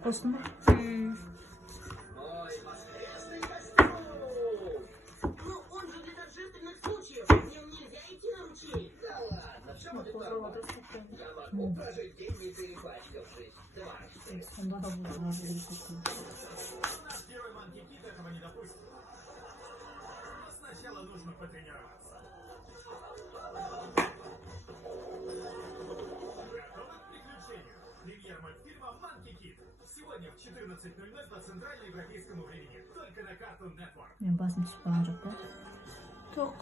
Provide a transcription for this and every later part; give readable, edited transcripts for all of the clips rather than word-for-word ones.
Вкусно? Сначала нужно потренироваться. Готовы к приключению? Премьер мультфильма «Манки Кид». Сегодня в 14:00 по центральноевропейскому времени. Только на Cartoon Network. Ben basmış bağırıklar. Çok.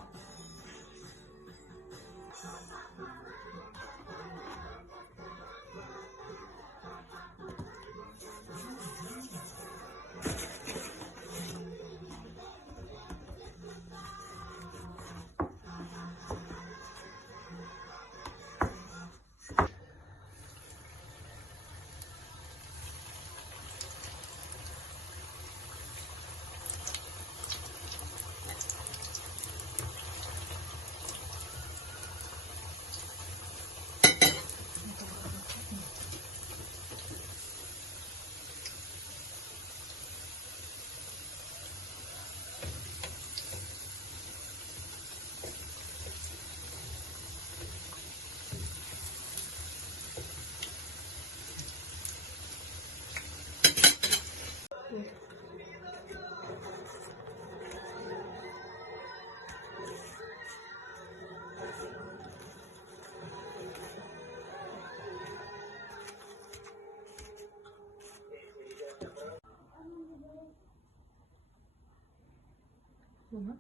Bunu